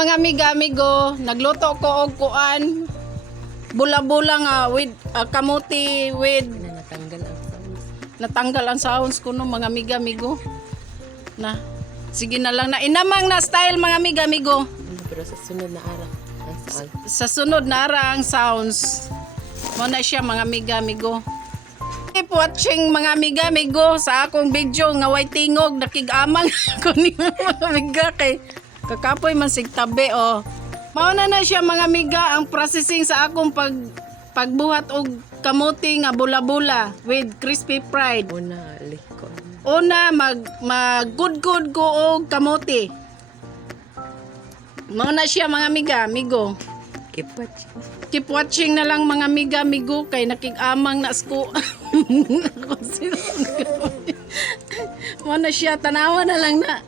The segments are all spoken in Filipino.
mga amigo, nagluto ko og kuan. Bula-bula nga with kamuti with natanggal ang sounds ko no mga amigo. Na. Sige na lang na inamang na style mga amigo. Pero sa sunod na araw, ang saan? Sa sunod na ara ang sounds. Mo na siya mga amigo. Keep watching mga amigo sa akong video nga way tingog nakig-amang ko ni mga amiga kay kakapoy man sig tabi oh. Mauna na siya mga amiga ang processing sa akong pagbuhat og kamuti nga bula-bula with crispy fried. Una mag good ko og kamuti. Mauna siya mga amigo. Keep watching na lang mga amigo kay nakig-amang na sko. Mauna siya tanawa na lang na.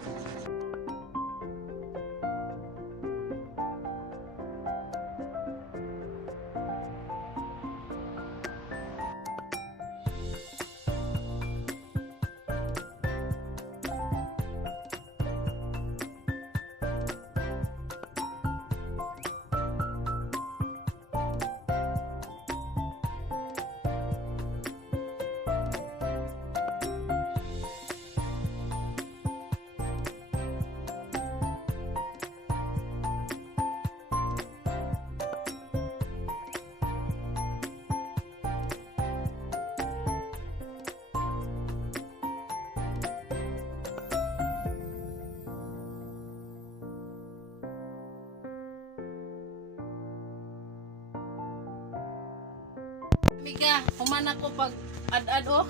Amiga, human ako pag ad-ad oh.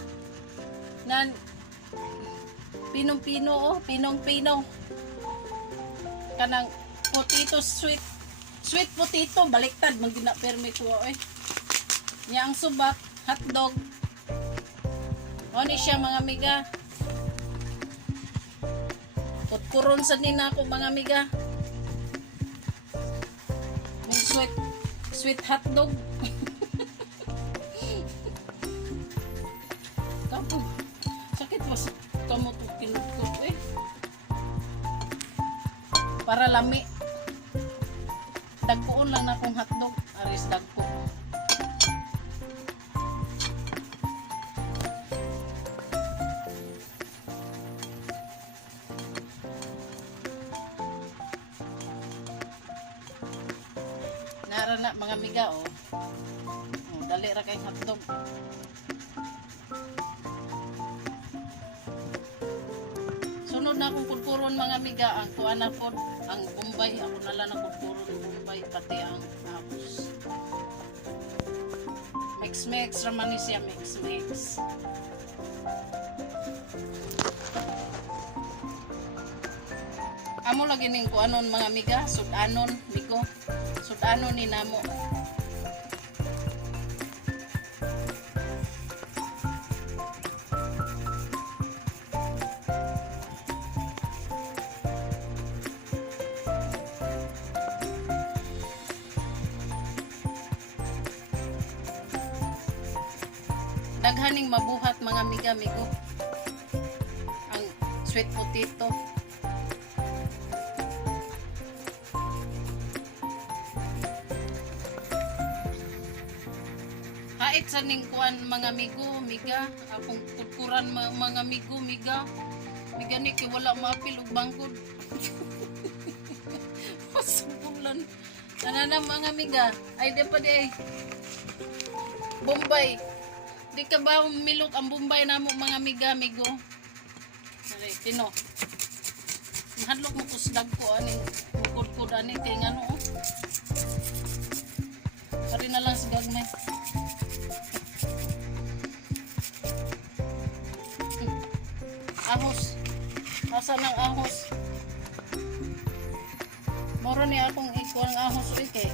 Nan pinong-pino oh, pinong-pino. Kanang potato sweet potato baliktad man gina-permi ko eh. Nya ang subak, hotdog. Oni siya mga amiga. Tutkuron sa nina ako mga amiga. Yung sweet hotdog. Sakit was kamu to kinukot eh. Para lami. Dagpuon lang na akong hotdog. Aris dagpo. Nara na mga amiga oh. Dali ra kay hotdog. Sunod na akong kudkuron mga amiga ang kuan na pod ang Bombay ako nala na kudkuron ng Bombay pati ang ahos. Mix raman ni siya mix. Amo lagi ning kuanon mga amiga, sudanon migo. Sudanon ni namo. Daghaning mabuhat mga amigo ang sweet potato. Hait sa ning kuan mga miga akong kudkuran mga miga ni kay wala maapil og bangkod. Masubulan ana mga miga ay di pa di Bombay. Di ka ba milok ang Bombay namo mga amigo? Dali, tino. Mahadlok mo kusdag ko aning bukod-kod ani kay ngano oh. Pari na lang sa gagmay. Ahos. Asa ng ahos? Moro ni akong ikuang ahos uy kay.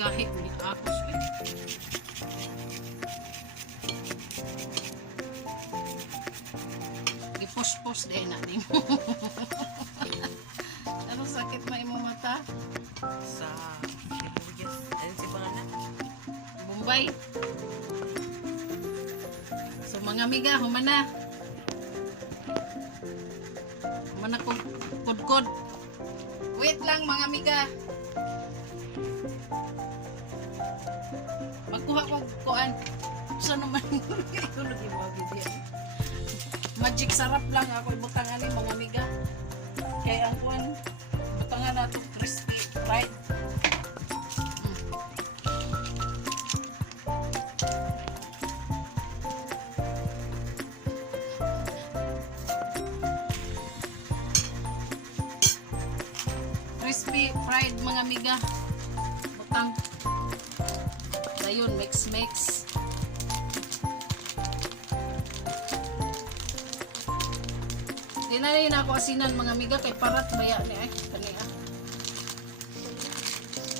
Gahit ni ahos uy. Gipuspos din na din. Ano sakit na imong mata? Sa sibuyas. Ano si pangalan? Bombay. So mga amiga, humana. Humana ko kudkod. Wait lang mga amiga. Magkuha ko kuan. Sa naman ito lagi mo video. Magic sarap lang ako ibutang ani mga amiga. Kaya ang kuan butangan nato crispy fried. Crispy fried mga amiga. Butang. Dayon mix. Dinali na ako asinan mga amiga kay parat maya ni ay kaniya.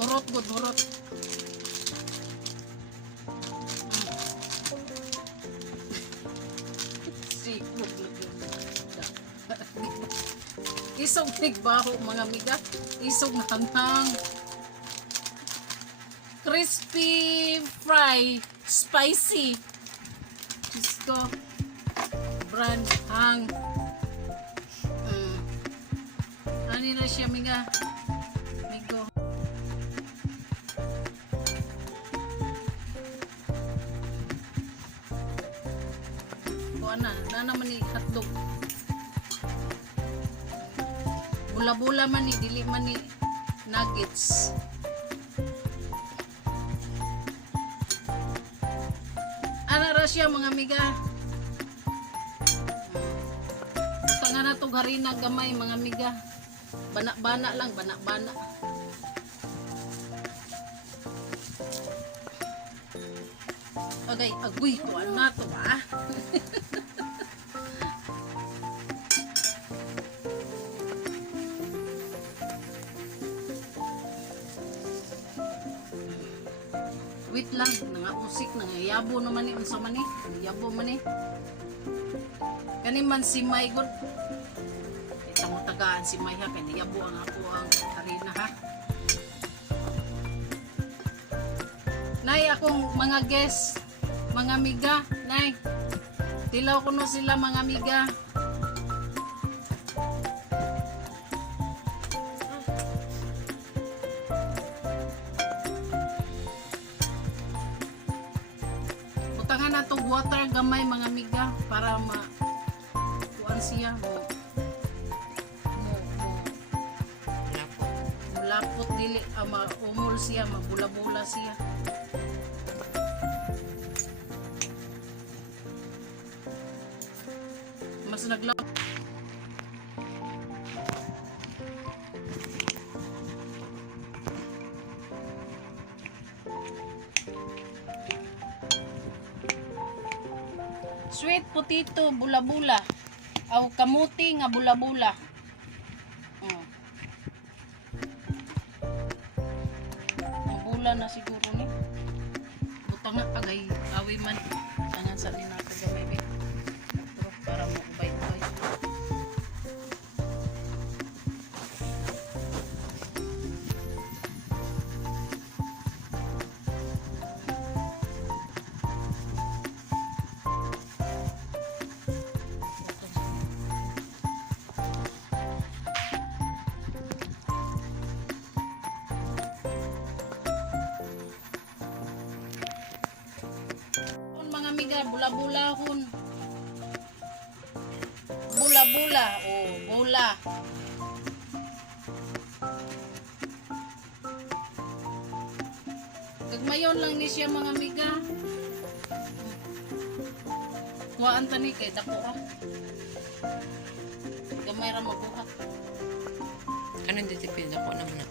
Hurot good hurot. Sikod isog tigbaho mga amiga. Isog na hanghang. Crispy fry spicy. Gusto brand hang. Ano na siya amiga? Amigo. Kuha na naman ni hotdog. Bula-bula man ni, dili man ni nuggets. Ana ra siya mga amiga. Tanga na to harina gamay mga amiga. Bana-bana lang, bana-bana. Agay, agoy ko na to ba? Wait lang, nangausik, nangayabo naman ni, unsa man ni, yabo man ni. Kani man si May God. Ito mo tagaan si May ha, kaya niyabo ang ako ang harina ha. Nay, akong mga guest, mga amiga, nay. Tilaw ko no sila mga amiga. Butangan na to water gamay mga amiga para kuan siya mulapot dili maumol siya, mabula-bula siya. Mas naglaw sweet potato bula-bula aw kamuti nga bula-bula. Mabula na siguro ni. Butang nga agay awi man tangan sa nina kagamay para mo ubay-ubay. Mga amiga, bula-bulahon. Bula-bula, oh, bola. Gagmayon lang ni siya mga amiga. Kuhaan tani kay dako ah. Gamay ra mabuhat. Ano hindi tipid ako naman na?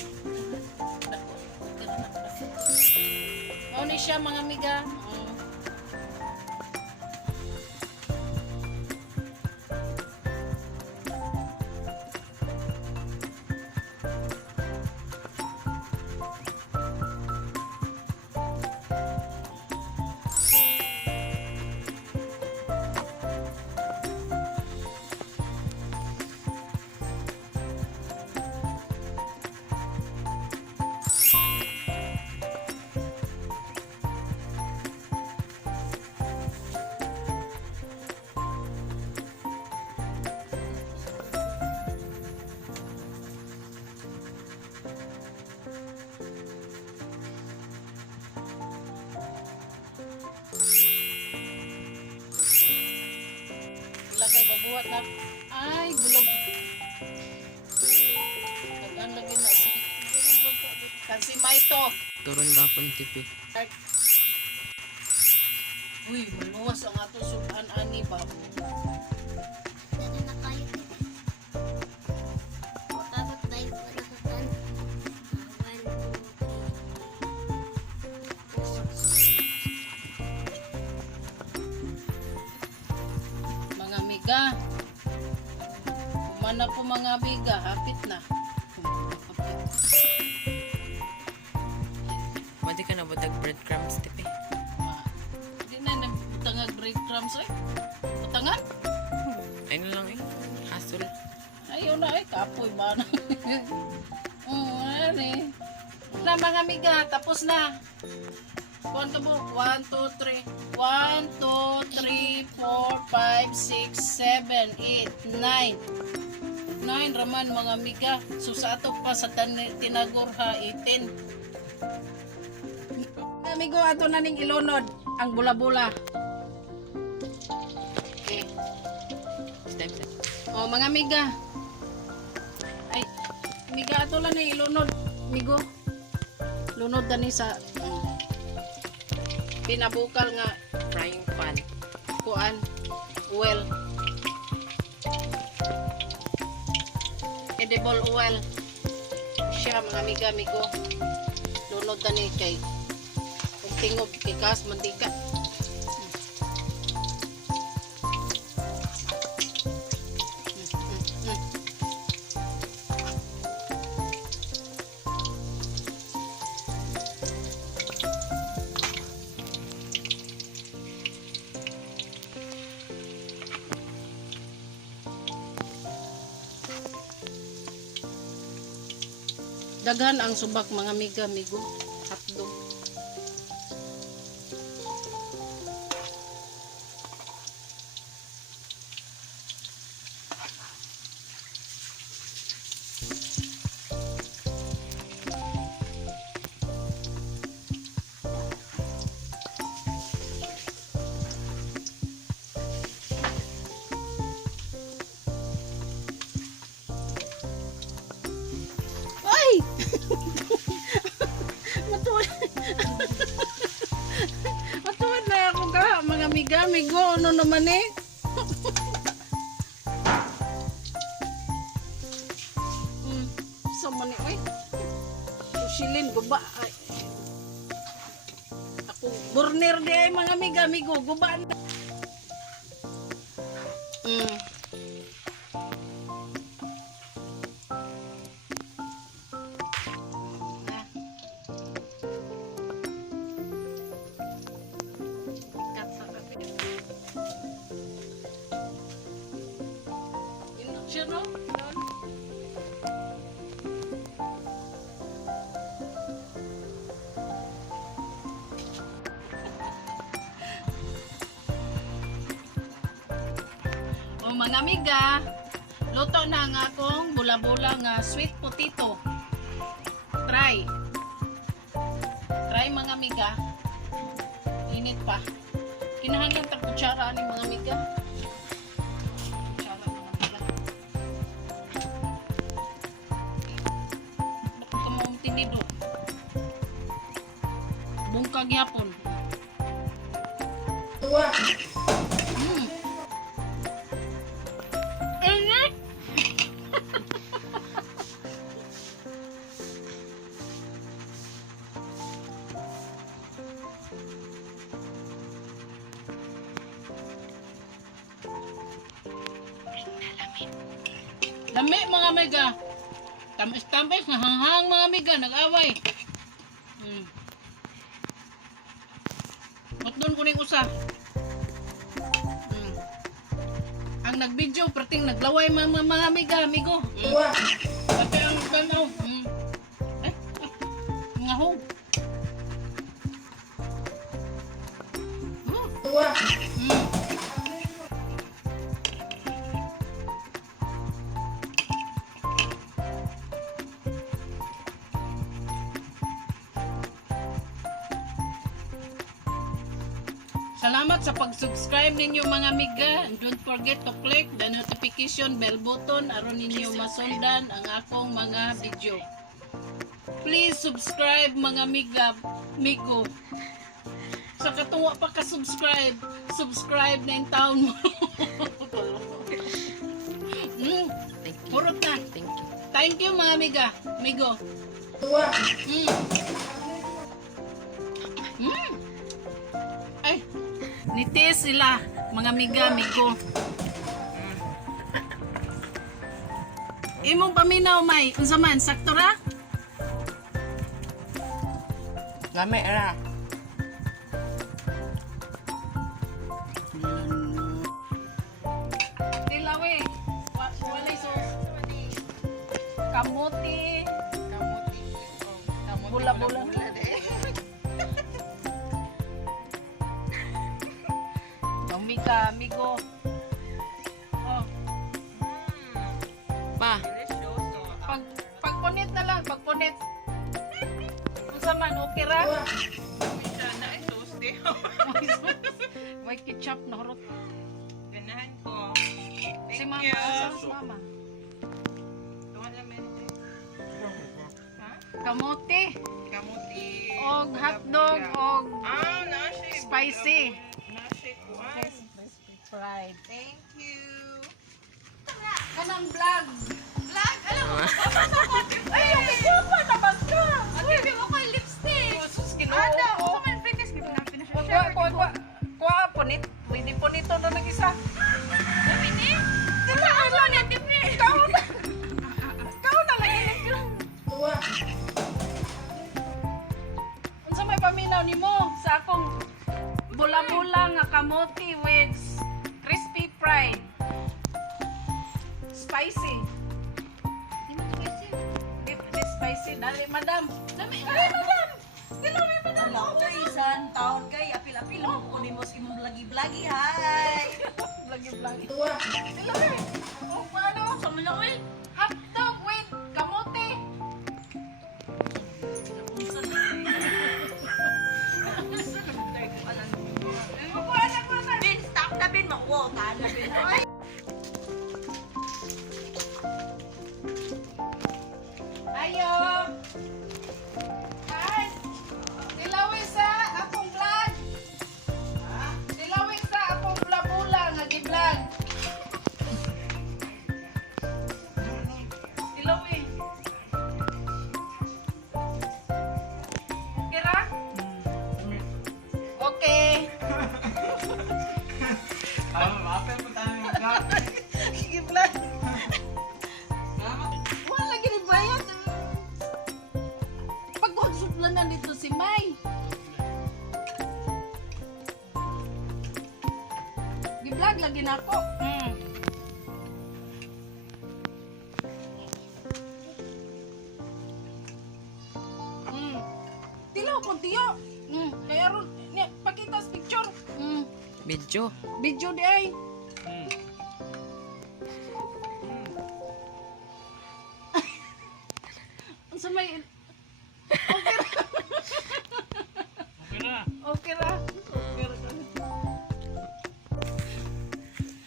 Dako. Oh, ni siya mga amiga. bata. Ay, gulog. Kagaan lagi na si. Kasi Maito. Turon gapon tipi. Uy, maluwas ang ato sudan ani ba. Dati na kayo. Tapos tayo po nakatan. 1, 2, 3. Mga amiga. Kumana po mga amiga, hapit na. Madi ka na butag breadcrumbs tipi. Hindi na nagtangag breadcrumbs eh. Patangan? Ay na lang eh. Asol. Ayun na eh, kapoy ba na? Ano eh. Na mga amiga, tapos na. Kuhan ka po. 1, 2, 3. 1, 2, 3, 4, 5, 6, 7, 8, 9. 9 raman mga amiga. So sa ato pa sa tinagor ha, 18. Mga amigo, ato na ning ilunod ang bula-bula. Okay. Step, step. O mga amiga. Ay, amiga ato lang na ilunod. Amigo. Lunod na ni sa pinabukal nga Frying pan. kuan oil. Edible oil. Siya mga amiga amigo. Lunod na ni kay kung tingob kay kas mantika. Daghan ang subak mga amiga amigo. Hotdog. Ay! Matuwad. Matuwad na ako ka, mga amiga, amigo, ano naman eh? Sama ni, ay. Susilin, guba. Ay. Ako, burner di ay mga amiga, amigo, guba na. Siya no? Yun. O mga amiga, luto na ang akong bula-bula nga sweet potato. Try. Try mga amiga. Init pa. Kinahanglan ta kutsara ni mga amiga. Kutsara naman pala. Bakit ka mo tinido? Bungkag yapon. Mm. Init! Lami mga amiga. Tamis-tamis, nahanghang mga amiga, nag-away. Matdon ko ning usa. Ang nag-video, perting naglaway mga amiga, amigo. Pati ang tanaw. Nga ho. Salamat sa pag-subscribe ninyo mga amiga. And don't forget to click the notification bell button aron ninyo masundan ang akong mga video. Please subscribe mga migo. Sa katuwa pa ka-subscribe, subscribe na yung taon mo. Thank you. Purot na. Thank you. Thank you mga migo. Ay, nitis sila mga migo. Imong paminaw may unsa man sakto ra? Lami, era. Tilawi. Walay sauce. Kamuti. Bula-bula. Migo. Oh, Pa. pagpunit na lang, pagpunit. Unsa man okay ra? May ketchup na horot. Ganahan ko. Si Thank mama, you. asa si mama? Tuwa naman eh. Ha? Kamote, Kamuti. og hotdog, og Ah, nasi. spicy. Nasi kuan. Fried. Thank you. Kanang vlog. Vlog? Alam mo? Ay, yung video pa naman ka. Ate, di mo ko yung lipstick. Sus, kinuha. Ada, ako man fitness. Di mo na pinasya-share. Kuha punit. Pwede punito na ng isa. Sabi ni? Dila, ano ni Ate Pri? Ikaw na lang yun. Unsa may paminaw nimo sa akong bula-bula nga kamote with crispy fried. Spicy. Deep spicy. Dali, madam. Dali, madam. Dali, madam. Wala ko isan taon kay apil-apil mo ko nimo sa imong blagi-blagi hay. Lagi-lagi. Dali. O, ano? Sa malawin. Hotdog with kamote. Bin stop na bin makuha ka na bin. Ay, Ayo. Ay. Dilawi sa akong vlog. Dilawi sa akong bula-bula nga gi-vlog. Dilawi. Okay ra? Okay. Gi-vlog. Wala gini bayad. Pag-wagsuplan na dito si May. Gi-vlog lagi na ako. Tilaw ko tiyo. Kaya ron, pakita sa picture. Medyo. Video di ay. Sa may... Okay ra. Okay ra.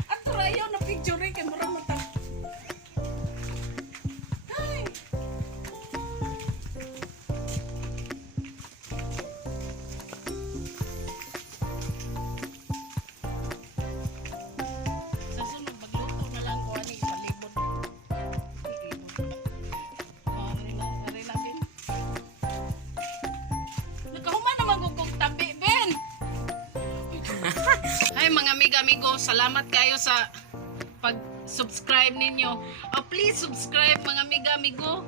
At rayo na picture kay mura mata. Ay. Sa sunod magluto na lang ko ani palibot. Ari na din. Nakahuman naman kung tabi, Ben. Hi mga amigo, salamat kayo sa pag-subscribe ninyo. Oh, please subscribe mga amigo.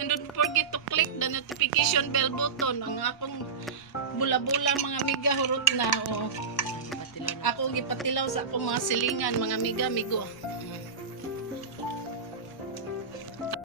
And don't forget to click the notification bell button. Ang akong bula-bula mga amiga hurot na. Oh. Patilan. Ako gipatilaw sa akong mga silingan mga amigo.